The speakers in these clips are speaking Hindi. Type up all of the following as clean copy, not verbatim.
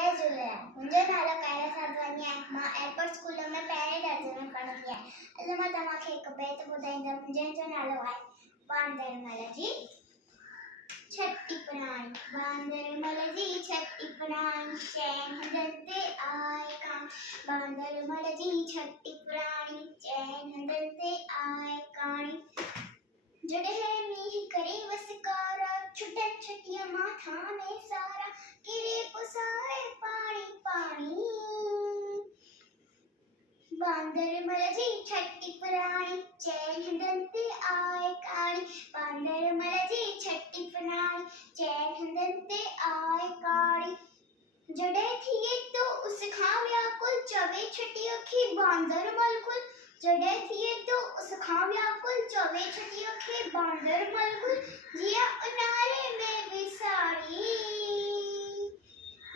जय झूलेलाल। मुंहिंजो नालो कैलाश आडवाणी आहे। मां एयरपोर्ट स्कूल में पहिरें दर्जे में पढ़ंदी आहियां। अॼु मां तव्हांखे हिकु बेत ॿुधाईंदमि जंहिंजो नालो आहे बांदरमल जी छठी पुराणी। बांदरमल जी छठी पुराणी चैन हंधनि ते आए कान। बांदरमल जी छठी पुराणी चैन हंधनि ते आए काणी। जॾहिं मींहुं करे वसकारा छुटनि छटिया माथा में सारा किरे पुसाए पाणी पाणी। बांदरमल जी छठी पुराणी चैन हंधनि ते आए काणी। बांदरमल जी छठी पुराणी चैन हंधनि ते आए काणी। जॾहिं थिए तो उस खां व्याकुल चवे छठी अखी बांदरमल कुल। जॾहिं थिए तो उस खां व्याकुल चवे छठी अखी बांदरमल कुल। जिया उन्हारे में विसारी।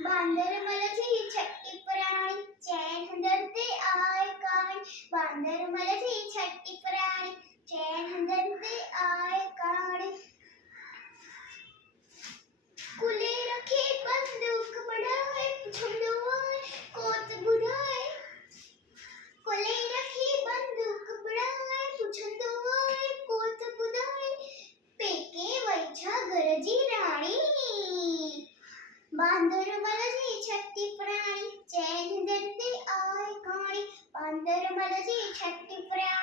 बांदरमल जी छठी पुराणी चैन हंधनि ते आए काणी। बांदरमल जी छठी पुराणी चैन हंधनि ते आए काणी। कुले रखे बंदूक बढ़ाए पुछंदो आए कोत बुधाए। कुले रखे बंदूक बढ़ाए पुछंदो आए कोत बुधाए। पेके वई छा घर जी राणी। बांदरमल जी छठी पुराणी चैन हंधनि ते आए काणी। बांदरमल जी छठी पुराणी